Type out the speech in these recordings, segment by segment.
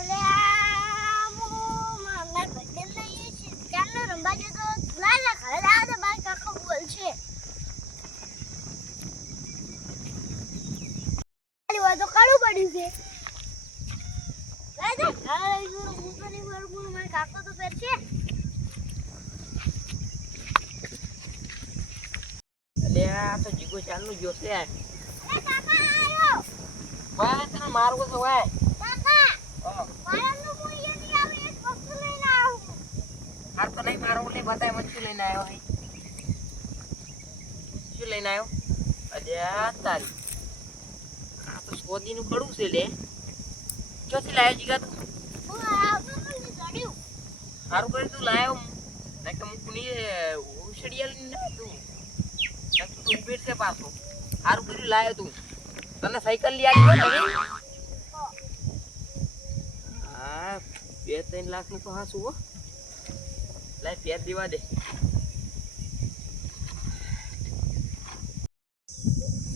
અલે આ મારા ભાઈબંધ ને એ ચાલનો રંબા જો તો લાલા ઘરે આ તો બાર કાકો બોલ છે અલી વા તો કાળું પડ્યું છે લાજો આ ઉપરની વર્ગું મારા કાકો તો પેર છે અલે આ તો જીગો ચાલનું જોશે યાર એ કાકા આયો વાહ તને મારવો તો વાય કાકા મારનું કોઈ નથી આવે એક વસ્તુ લઈને આવું હાર તો નહીં મારો લે બતાય મત શું લઈને આવ્યો હે શું લઈને આવ્યો અલે આ તારી આ તો સોદીનું કડું છે લે ચોથી લાયો જીગા તું હું આવતો મને જડ્યું સારું કરી તું લાયો ના કે મુકની ઉછડિયાલ ના તું તું ઉભેર છે પાછો સારું કર્યું લાયો તું તને સાયકલ લઈ આવી હવે હા 2-3 લાખ નું તો હાસું હો લાય પેર દેવા દે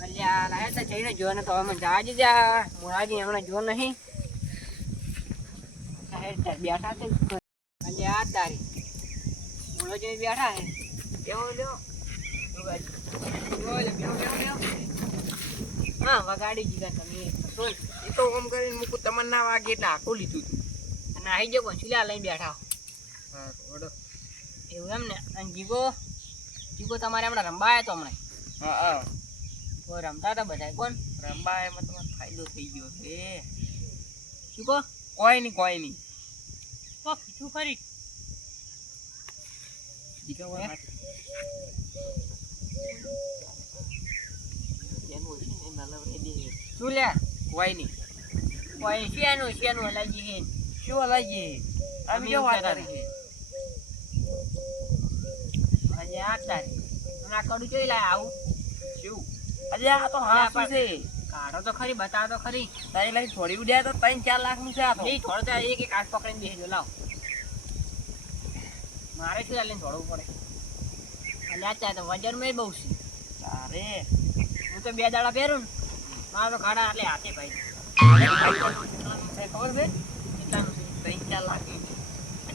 અલ્યા લાયા તા જઈને જો ને તો હવે મને જવા દીધા મોરાજી હમણાં જો નહીં બેઠા છે અલ્યા તારી મોરો જે બેઠા હે કેવો લ્યો હા વગાડી દીધા તમે સોલ એ તો ઓમ કરીને મૂકું તમને ના વાગે એટલે આખું લીધું હતું અને આવી જાવ કોન્સુલા લઈને બેઠા હા ઓડો એવું એમ ને અને જીગો તમારે હમણાં રમવા આવ્યો તો હમણાં હા હા તો રમતા હતા બધા કોણ રમવા એમાં તમારો ફાયદો થઈ ગયો છે શું કહો કોઈ નહીં તો કીધું ખરી જીગા શું લે કોઈ નહીં શેનું હલાજી હે શું હલાજી અમે કેવું વાત કરી છે આજે આ તારી હમણાં કડું જોઈ લાય આવું શું આજે આ તો હા શું છે કાઢો તો ખરી બતાવો તો ખરી તારી લઈ થોડી ઉડ્યા તો 3-4 લાખ નું છે આ તો નહીં થોડો એક કાચ પકડીને બેસજો લાવ મારે શું લઈને થોડવું પડે એટલે આ તો વજન મેં બહુ છે તારે હું તો 2 દાડા પહેરું ને મારા તો ખાડા એટલે હાથે ભાઈ ખબર છે કેટલાનું છે 3-4 લાખ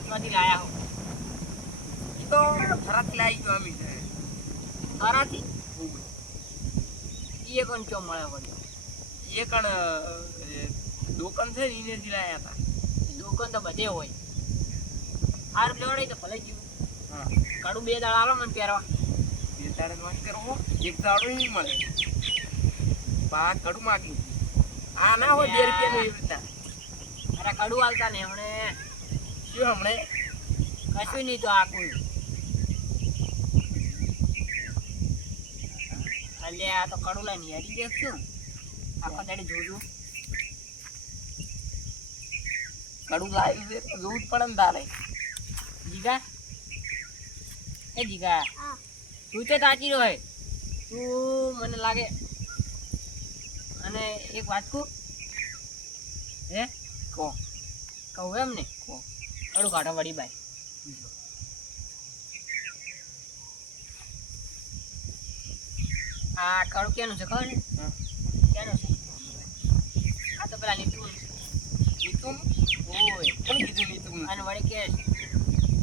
માંથી લાયા હો એ તો ફરક લાવી ગયો અમે ખરાથી એ કોણ ચો મળે પડ્યો એ કણ દુકાન છે ને એનેથી લાયા હતા દુકાન તો બધે હોય હાર લેવડે તો ભલે જીવ હા કાળું 2 દાડા આલો મને પહેરવા 2 દાડા વાત કરવો એક દાડો નહીં મળે બા કડું માગી આ ના હોય 2 રૂપિયા નું એવી રીતના અરે કડું હાલતા ને હમણે શું હમણે કશું નહીં તો આ કોઈ અલ્યા આ તો કડું લઈને હેરી દેખશું આખો દાડી જોજો કડું લાવ્યું છે જોવું જ પડે ને તારે જીગા એ જીગા તું તો તાચી રહ્યો તું મને લાગે અને એક વાત કહું હે કહું એમ ને કડું કાઢો વળી બાય આ કડું કેનું છે ખબર ને કેનું છે આ તો પેલા નીતુન ઓય કોણ કીધું નીતુન અને વળી કે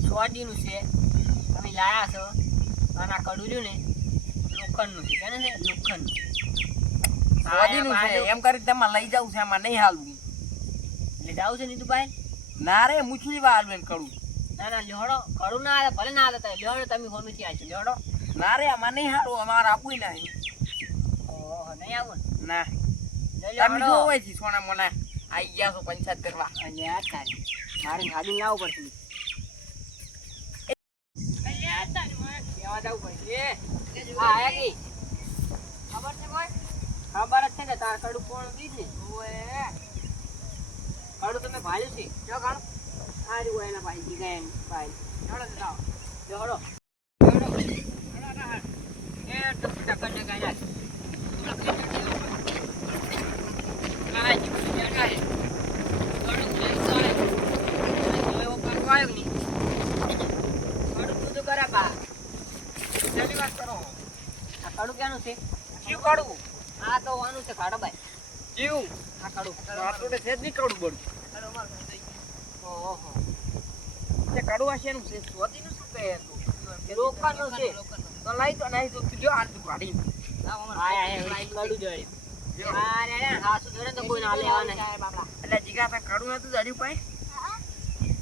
સ્વાદીનું છે તમે લાયા છો અને આ કડું રહ્યું ને લોખંડનું છે કેને છે લોખંડ સ્વાદીનું છે એમ કરી તમારે લઈ જવું છે એમાં નહીં હાલવું એટલે જાવું છે નીતુભાઈ ના રે મૂછલી વાળવું કડું ના ના લેવડો કડું ના આવે ભલે ના આવે લેવડો તમે હોમીથી આવશો લેવડો ના રે આમાં નહીં હારું અમારે આપવું નહીં ઓહો નહીં આવું ના તમે જો હોય છે સોના મોના આઈ ગયા છો પંચાયત કરવા અને આ તારી મારે ગાડી લાવવું પડશે અલ્યા તારી મને કેવા જવું પડશે હા આયા કી ખબર છે કોઈ ખબર જ છે ને તાર કડું કોણ દી ને ઓએ કડું તમે ભાલ્યું છે જો કાઢો આ રી ઓયના ભાઈ જીગા એમ ભાઈ જોડો જાઓ જોડો એ ટપટા કને ગાય આ તો વાનું છે ખાડો ભાઈ જીવ આ ખાડું છે જ નહીં કડું બડું ઓહો તે કડવા શેનું છે સ્વાદીનું શું કહે તું લોખંડનું છે. તો લઈ તો નહીં તો તું જો આ તું કાઢી કડું જોડે. આ રે રે, હાસુ જોડે તો કોઈ ના લેવા નહીં. એટલે જીગા તા કડું હતું જડ્યું પાય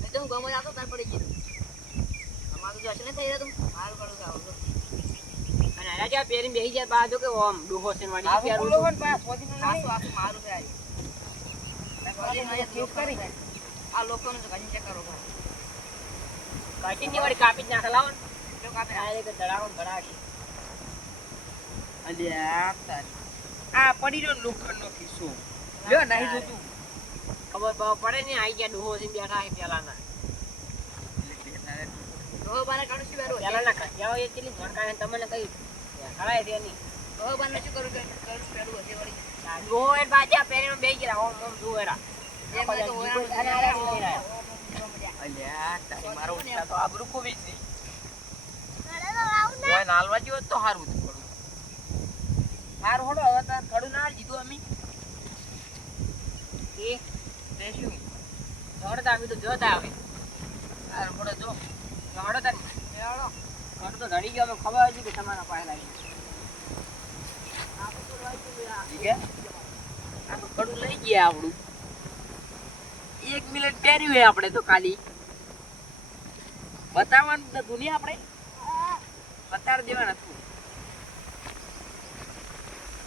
એકદમ ગમો જાતો તાર પડી ગયું. તમારું જો અસને થઈ જતું મારું કડું ખાવ તો. અને આના જ્યાં પહેરીને બેસી જાય બાજુ કે ઓમ ડૂહો છે વાળી આવું પહેરું બોલો છું. ને પાછા સ્વાદીનું નહીં આખું મારું છે આ. ઠીક કરી આ લોકોનું તો ઘણી ચક્કરો ભાઈ. કાચીની વાળી કાપી જ નાખે લાવો ને. જો કાપે આ રીતે ધડાકો ધડાકી. અલ્યા તારી આ પડી રહ્યો લોખંડનો ખિસ્સો લ્યો નહીં જોતું ખબર બહુ પડે ને આઈ ગયા ડૂહો છે બેઠા છે પેલાના. ડૂહો બાને કાઢું છું બેરો. પેલાના કજ્જાઓ એ કેટલી ઝડકાય ને તમને કઈ ખરાય છે નહીં. ડૂહો બાને શું કરું કે કરું પેલું હશે વળી. ડૂહો એ બાજા પહેરીને બેસી ગયા ઓમ ઓમ ડૂહેરા. અલ્યા તારી મારો ઉઠા તો આબરૂ કોવી છે ઘરે તો આવું ને. ઓય નાલવા જેવો તો હારું હતું કડું હારું હોડો હવે તાર કડું ના જીધું અમે એ દેશું જોડતા અમે તો જોતા આવે. હારું હોડો જો જોડો તને જોડો. કડું તો ધડી ગયો અમે ખબર હતી કે તમારા પાસે લાગી. ઠીક હે આ તો કડું લઈ ગયા આપણું 1 મિનિટ પહેર્યું હે આપણે તો ખાલી બતાવવાનું નતું ને આપણે બતાવી દેવાનું હતું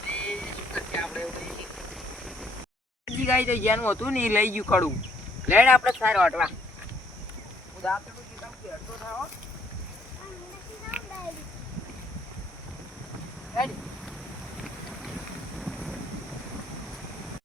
એ શું કરશે આપણે એવું નહીં. જી ગાય તો જેનું હતું ને એ લઈ ગયું કડું લેડ આપણે સારો હટવા હું દાંતડું કીધું કે હટતો થાવ આ નથી ના ડાયરી. હેડ